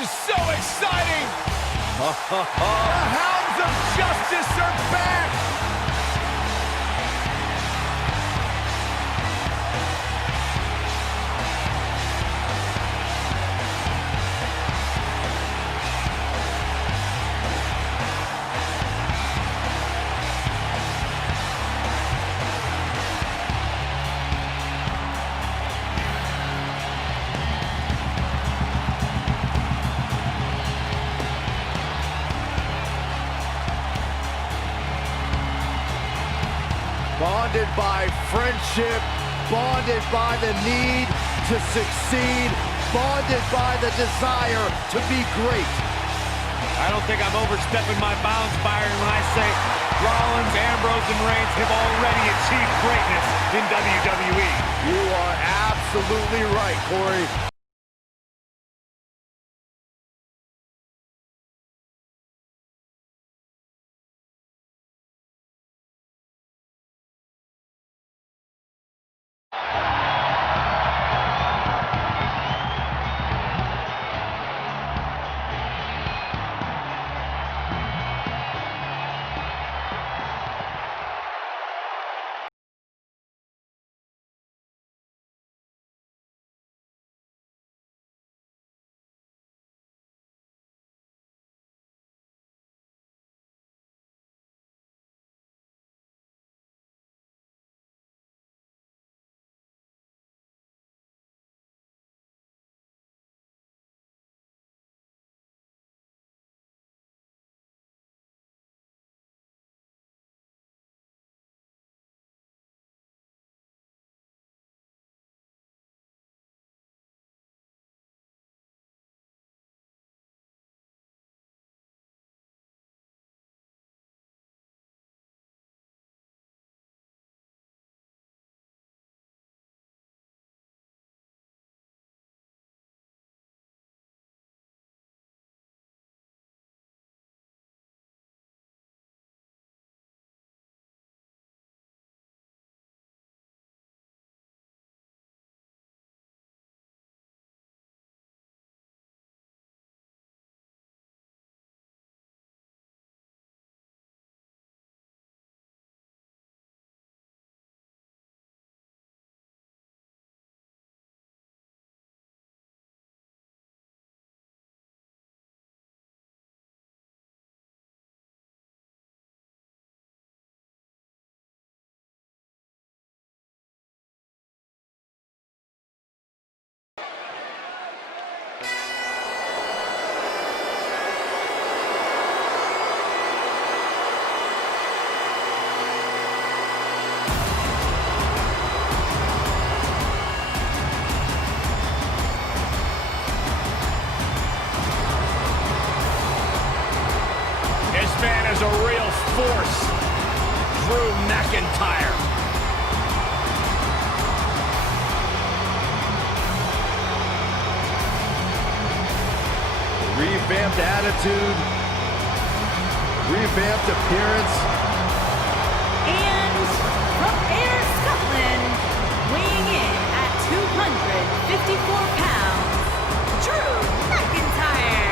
is so exciting! The Hounds of Justice are back! Bonded by friendship, bonded by the need to succeed, bonded by the desire to be great. I don't think I'm overstepping my bounds, Byron, when I say Rollins, Ambrose, and Reigns have already achieved greatness in WWE. You are absolutely right, Corey. A real force, Drew McIntyre. Revamped attitude, revamped appearance. And from Ayr, Scotland, weighing in at 254 pounds, Drew McIntyre.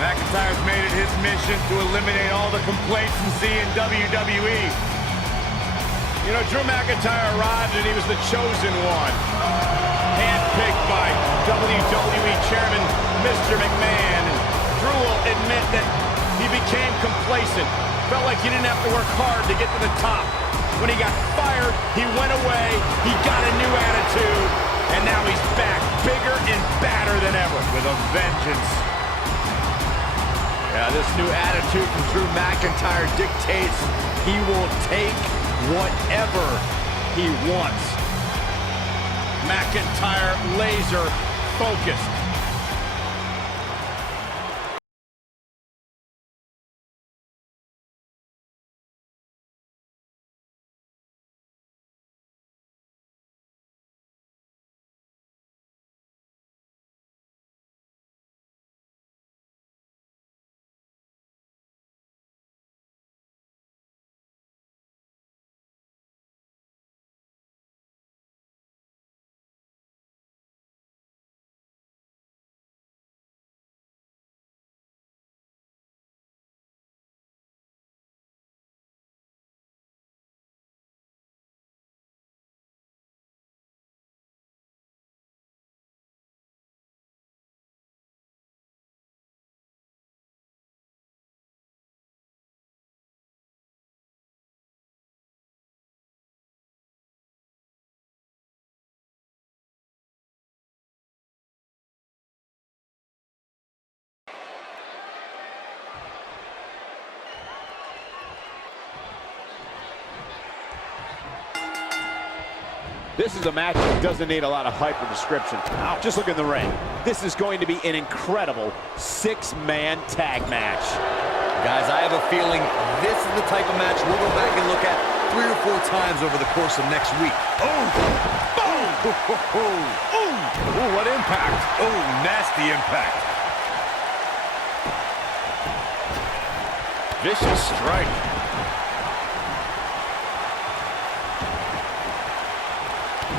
McIntyre's made it his mission to eliminate all the complacency in WWE. You know, Drew McIntyre arrived and he was the chosen one. Handpicked by WWE Chairman Mr. McMahon. And Drew will admit that he became complacent. Felt like he didn't have to work hard to get to the top. When he got fired, he went away, he got a new attitude, and now he's back, bigger and badder than ever. With a vengeance. Yeah, this new attitude from Drew McIntyre dictates he will take whatever he wants. McIntyre laser focused. This is a match that doesn't need a lot of hype or description. Just look in the ring. This is going to be an incredible six-man tag match. Guys, I have a feeling this is the type of match we'll go back and look at 3 or 4 times over the course of next week. Oh! Boom! Ooh, what impact! Oh, nasty impact. Vicious strike.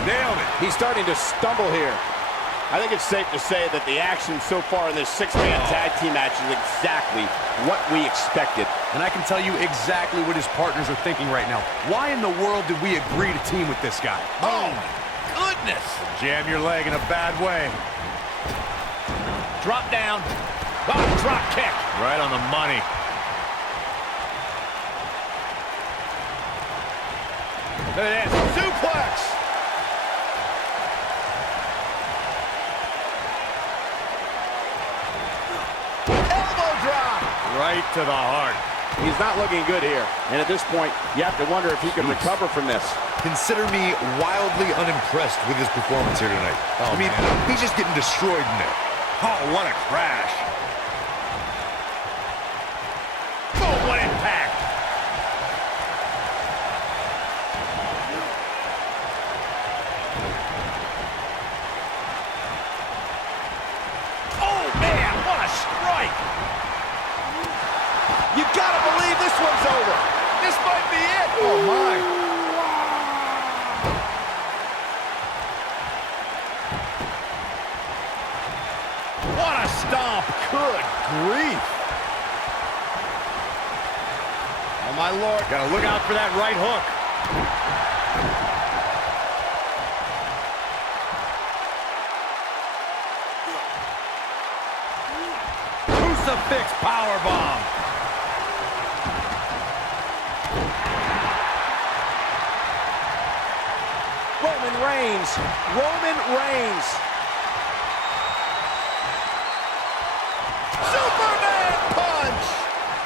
Nailed it. He's starting to stumble here. I think it's safe to say that the action so far in this six-man tag team match is exactly what we expected. And I can tell you exactly what his partners are thinking right now. Why in the world did we agree to team with this guy? Oh, my goodness. Jam your leg in a bad way. Drop down. Oh, drop kick. Right on the money. Look at this. Suplex. Right to the heart. He's not looking good here. And at this point, you have to wonder if he can recover from this. Consider me wildly unimpressed with his performance here tonight. I mean, he's just getting destroyed in there. Oh, what a crash. Oh, what impact. Oh, man, what a strike. You gotta believe this one's over. This might be it. Oh, my. What a stomp. Good grief. Oh, my Lord. Gotta look out for that right hook. Crucifix powerbomb. Roman Reigns. Superman punch!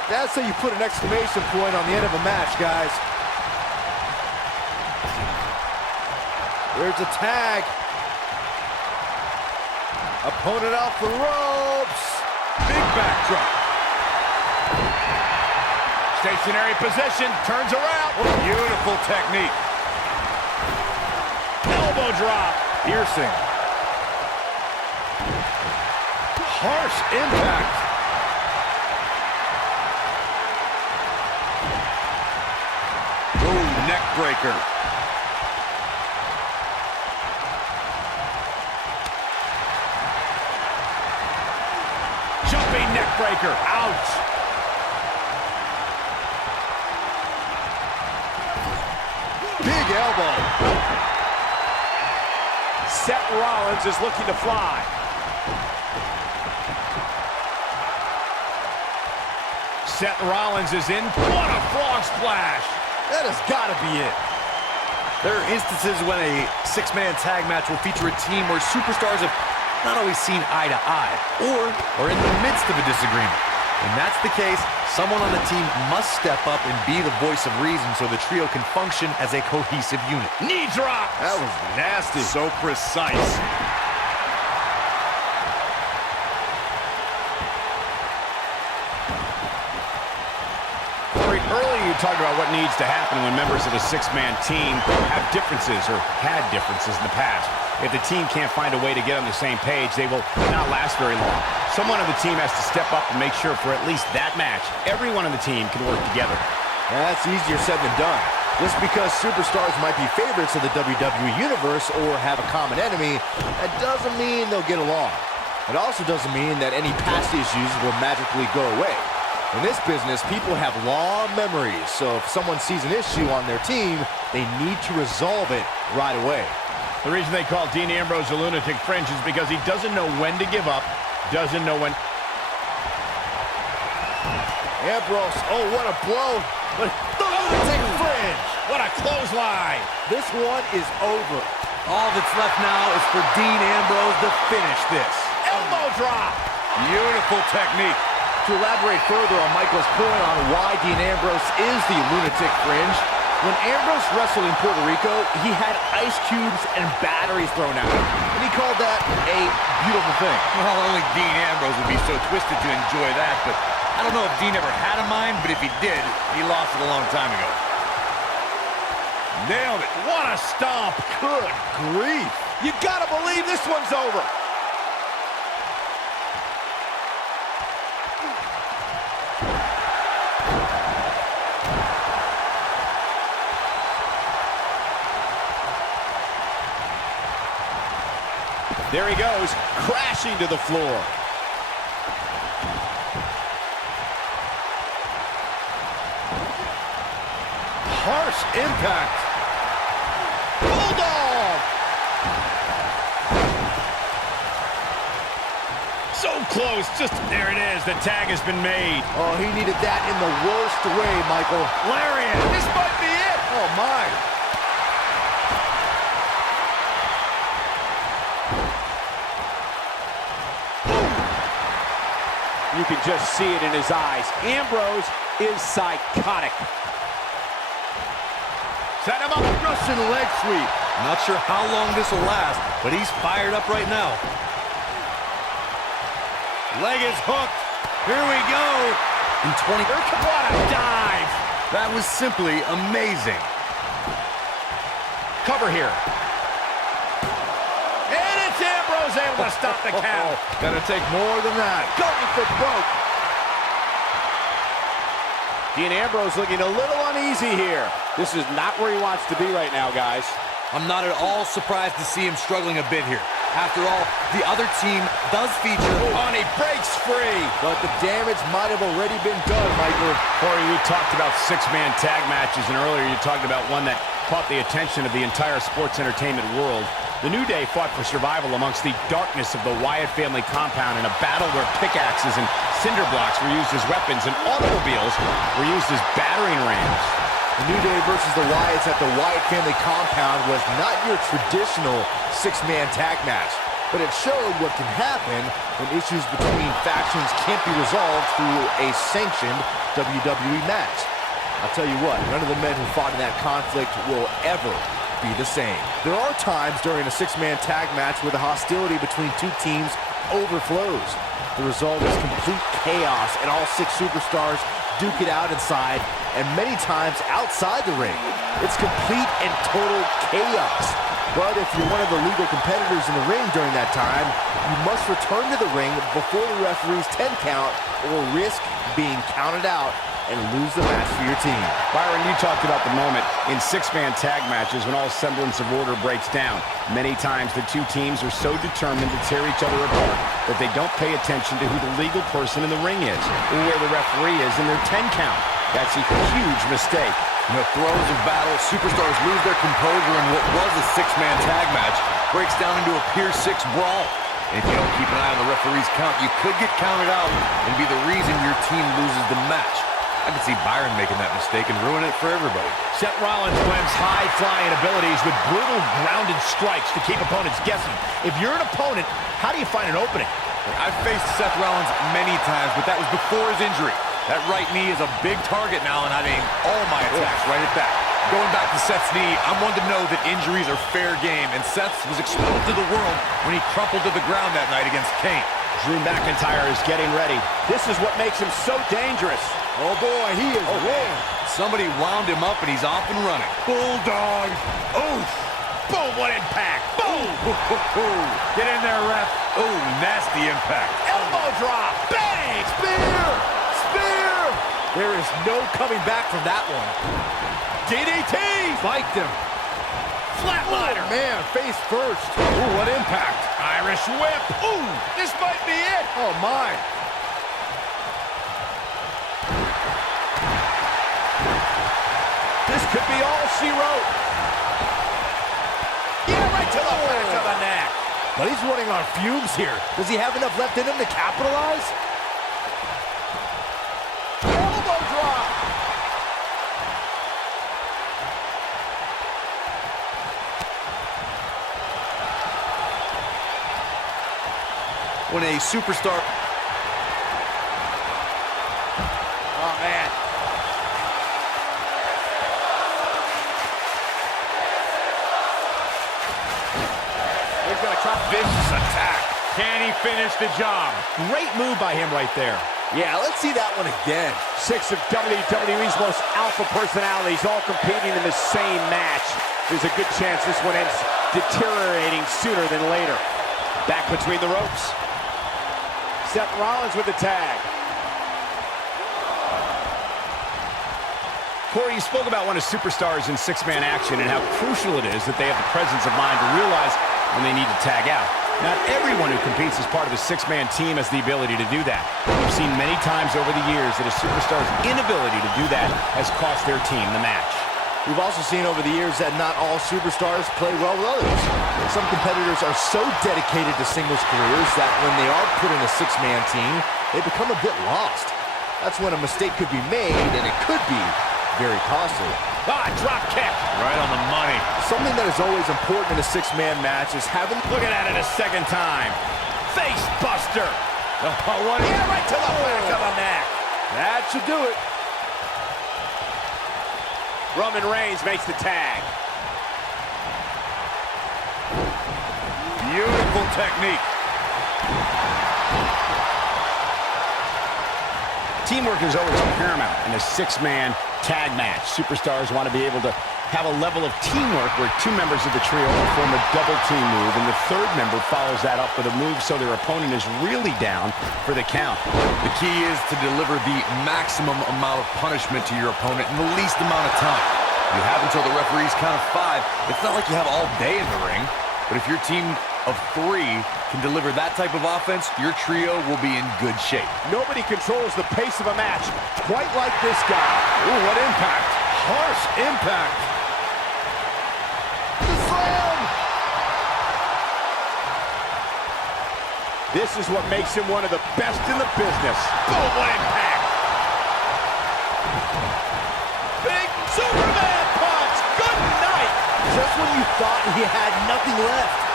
That's how you put an exclamation point on the end of a match, guys. There's a tag. Opponent off the ropes. Big backdrop. Stationary position, turns around. Beautiful technique. Elbow drop. Piercing. Harsh impact. Ooh, neck breaker. Jumping neck breaker. Ouch. Big elbow. Seth Rollins is looking to fly. Seth Rollins is in. What a frog splash. That has got to be it. There are instances when a six-man tag match will feature a team where superstars have not always seen eye to eye, or are in the midst of a disagreement. When that's the case, someone on the team must step up and be the voice of reason so the trio can function as a cohesive unit. Knee drop. That was nasty. So precise. Corey, earlier you talked about what needs to happen when members of a six-man team have differences or had differences in the past. If the team can't find a way to get on the same page, they will not last very long. Someone on the team has to step up and make sure for at least that match, everyone on the team can work together. That's easier said than done. Just because superstars might be favorites of the WWE Universe or have a common enemy, that doesn't mean they'll get along. It also doesn't mean that any past issues will magically go away. In this business, people have long memories, so if someone sees an issue on their team, they need to resolve it right away. The reason they call Dean Ambrose a lunatic fringe is because he doesn't know when to give up, doesn't know when... Ambrose, oh, what a blow. But the lunatic fringe. What a clothesline. This one is over. All that's left now is for Dean Ambrose to finish this. Elbow drop. Beautiful technique. To elaborate further on Michael's point on why Dean Ambrose is the lunatic fringe, When Ambrose wrestled in Puerto Rico, he had ice cubes and batteries thrown at him, and he called that a beautiful thing. Well, only Dean Ambrose would be so twisted to enjoy that, but I don't know if Dean ever had a mind, but if he did, he lost it a long time ago. Nailed it. What a stomp. Good grief. You gotta believe this one's over. There he goes, crashing to the floor. Harsh impact. Bulldog! So close, just there it is. The tag has been made. Oh, he needed that in the worst way, Michael. Lariat, this might be it. Oh, my. You can just see it in his eyes. Ambrose is psychotic. Set him up. Russian leg sweep. Not sure how long this will last, but he's fired up right now. Leg is hooked. Here we go. In 20... What a dive. That was simply amazing. Cover here. And it's Ambrose able to stop the count. Gonna take more than that. Going for broke. Dean Ambrose looking a little uneasy here. This is not where he wants to be right now, guys. I'm not at all surprised to see him struggling a bit here. After all, the other team does feature... Oh, and he breaks free. But the damage might have already been done, Michael. Corey, we talked about six-man tag matches, and earlier you talked about one that caught the attention of the entire sports entertainment world. The New Day fought for survival amongst the darkness of the Wyatt family compound in a battle where pickaxes and cinder blocks were used as weapons and automobiles were used as battering rams. The New Day versus the Wyatts at the Wyatt family compound was not your traditional six-man tag match, but it showed what can happen when issues between factions can't be resolved through a sanctioned WWE match. I'll tell you what, none of the men who fought in that conflict will ever be the same. There are times during a six-man tag match where the hostility between two teams overflows. The result is complete chaos, and all six superstars duke it out inside, and many times outside the ring. It's complete and total chaos. But if you're one of the legal competitors in the ring during that time, you must return to the ring before the referee's 10 count or risk being counted out and lose the match for your team. Byron, you talked about the moment in six-man tag matches when all semblance of order breaks down. Many times the two teams are so determined to tear each other apart that they don't pay attention to who the legal person in the ring is or where the referee is in their 10 count. That's a huge mistake. In the throes of battle, superstars lose their composure, and what was a six-man tag match breaks down into a Pier 6 brawl. And if you don't keep an eye on the referee's count, you could get counted out and be the reason your team loses the match. I can see Byron making that mistake and ruin it for everybody. Seth Rollins blends high-flying abilities with brutal grounded strikes to keep opponents guessing. If you're an opponent, how do you find an opening? I've faced Seth Rollins many times, but that was before his injury. That right knee is a big target now, and I aim all my attacks right at that. Going back to Seth's knee, I'm one to know that injuries are fair game, and Seth's was exposed to the world when he crumpled to the ground that night against Kane. Drew McIntyre is getting ready. This is what makes him so dangerous. Oh boy, he is rolling. Somebody wound him up, and he's off and running. Bulldog. Oof. Boom, what impact. Boom. Get in there, ref. Oh, nasty impact. Elbow drop. Bang. Spear! Spear! There is no coming back from that one. DDT. Spiked him. Flatliner. Oh, man, face first. Ooh, what impact. Irish whip. Ooh, this might be it. Oh, my. This could be all she wrote. Yeah, right to the back of the neck. But he's running on fumes here. Does he have enough left in him to capitalize? Elbow drop. When a superstar... Oh, man. going to try. Vicious attack. Can he finish the job? Great move by him right there. Yeah, let's see that one again. 6 of WWE's most alpha personalities all competing in the same match. There's a good chance this one ends deteriorating sooner than later. Back between the ropes. Seth Rollins with the tag. Corey, you spoke about one of superstars in six-man action and how crucial it is that they have the presence of mind to realize when they need to tag out. Not everyone who competes as part of a six-man team has the ability to do that. We've seen many times over the years that a superstar's inability to do that has cost their team the match. We've also seen over the years that not all superstars play well with others. Some competitors are so dedicated to singles careers that when they are put in a six-man team, they become a bit lost. That's when a mistake could be made, and it could be very costly. Drop kick. Right on the money. Something that is always important in a six-man match is having... Looking at it a second time. Face buster. right to the back of the neck. That should do it. Roman Reigns makes the tag. Beautiful technique. Teamwork is always paramount in a six-man tag match. Superstars want to be able to have a level of teamwork where two members of the trio perform a double team move, and the third member follows that up with a move so their opponent is really down for the count. The key is to deliver the maximum amount of punishment to your opponent in the least amount of time. You have until the referee's count of 5. It's not like you have all day in the ring, but if your team of 3 can deliver that type of offense, your trio will be in good shape. Nobody controls the pace of a match quite like this guy. Ooh, what impact. Harsh impact. The slam! This is what makes him one of the best in the business. Boom, what impact. Big Superman punch! Good night! Just when you thought he had nothing left.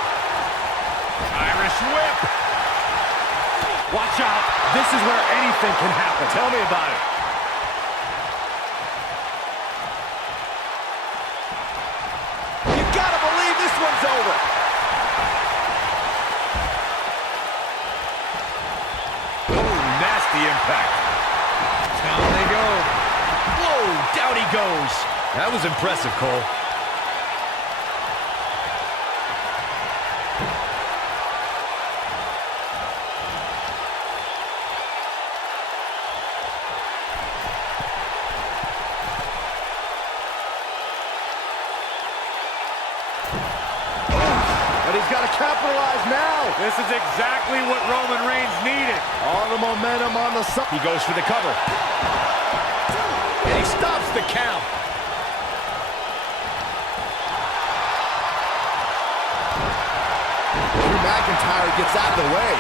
Irish whip. Watch out. This is where anything can happen. Tell me about it. You gotta believe this one's over. Oh, nasty impact. Down they go. Whoa, down he goes. That was impressive, Cole. But he's got to capitalize now. This is exactly what Roman Reigns needed. All the momentum on the side. He goes for the cover. And he stops the count. Drew McIntyre gets out of the way.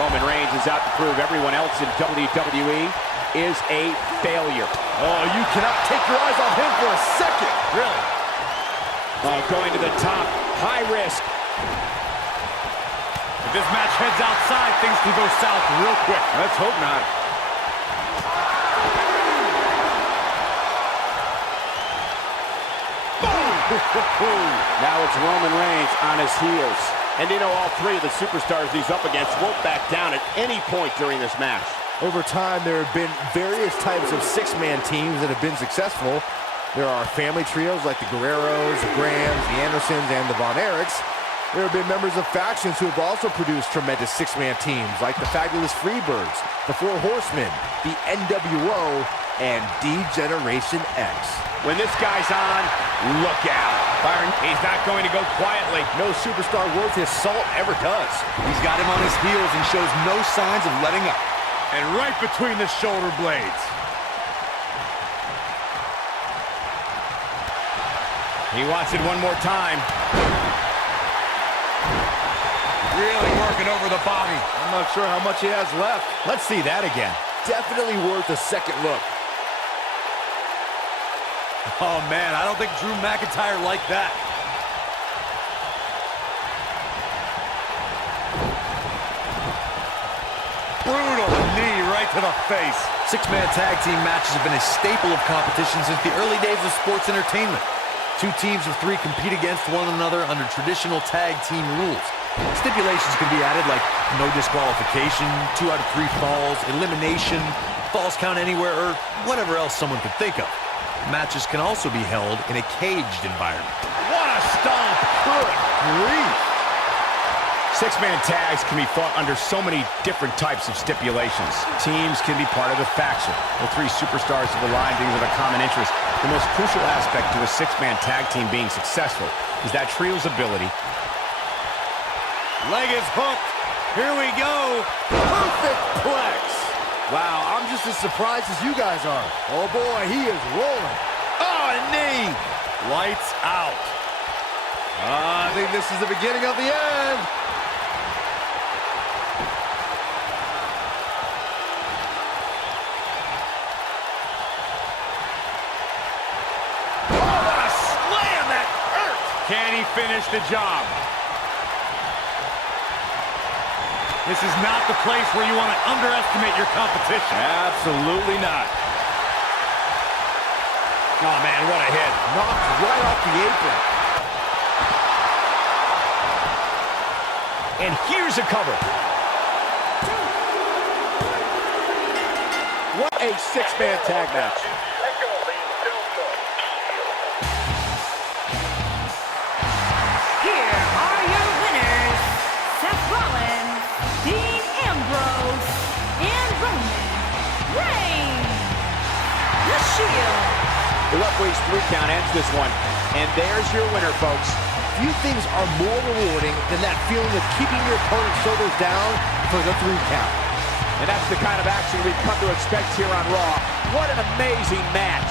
Roman Reigns is out to prove everyone else in WWE is a failure. Oh, you cannot take your eyes off him for a second. Really? Going to the top, high risk. If this match heads outside, things can go south real quick. Let's hope not. Now it's Roman Reigns on his heels. And you know, all 3 of the superstars he's up against won't back down at any point during this match. Over time, there have been various types of six-man teams that have been successful. There are family trios like the Guerreros, the Grahams, the Andersons, and the Von Erichs. There have been members of factions who have also produced tremendous six-man teams like the Fabulous Freebirds, the Four Horsemen, the NWO, and D-Generation X. When this guy's on, look out. Byron, he's not going to go quietly. No superstar worth his salt ever does. He's got him on his heels and shows no signs of letting up. And right between the shoulder blades. He wants it one more time. Really working over the body. I'm not sure how much he has left. Let's see that again. Definitely worth a second look. Oh, man, I don't think Drew McIntyre liked that. Brutal knee right to the face. Six-man tag team matches have been a staple of competition since the early days of sports entertainment. Two teams of three compete against one another under traditional tag team rules. Stipulations can be added like no disqualification, 2 out of 3 falls, elimination, falls count anywhere, or whatever else someone could think of. Matches can also be held in a caged environment. What a stomp. Good grief. Six-man tags can be fought under so many different types of stipulations. Teams can be part of the faction. The 3 superstars have aligned things with a common interest. The most crucial aspect to a 6-man tag team being successful is that trio's ability. Leg is hooked. Here we go. Perfect plex. Wow, I'm just as surprised as you guys are. Oh boy, he is rolling. Oh, a knee. Lights out. I think this is the beginning of the end. Oh, what a slam. That hurt. Can he finish the job? This is not the place where you want to underestimate your competition. Absolutely not. Oh, man, what a hit. Knocked right off the apron. And here's a cover. What a 6-man tag match. Here are your winners, Seth Rollins, Dean Ambrose, and Reigns. The Shield. The referee's 3 count ends this one. And there's your winner, folks. Few things are more rewarding than that feeling of keeping your opponent's shoulders down for the 3 count. And that's the kind of action we've come to expect here on Raw. What an amazing match.